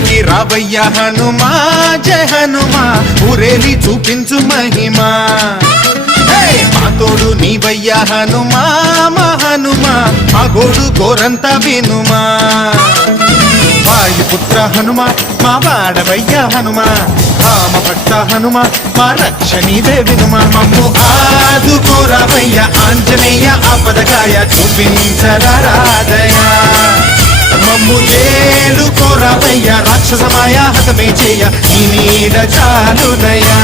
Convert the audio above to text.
ఊరికి రావయ్య హనుమా జయ హనుమా ఊరేలి చూపించు మహిమా మా తోడు నీవయ్య హనుమా మా హనుమా మా గోడు గోరంత వినుమా వాయుపుత్ర హనుమా మా వాడవయ్య హనుమా రామభక్త హనుమా మా రక్షణీదే వినుమా మమ్ము ఆదుకోరావయ్య ఆంజనేయ ఆపదగాయ చూపించరాదయ మమ్ము ఏలుకోరావయ్య రాక్షసమాయ హతమే చేయ ఈ నీడ చాలునయా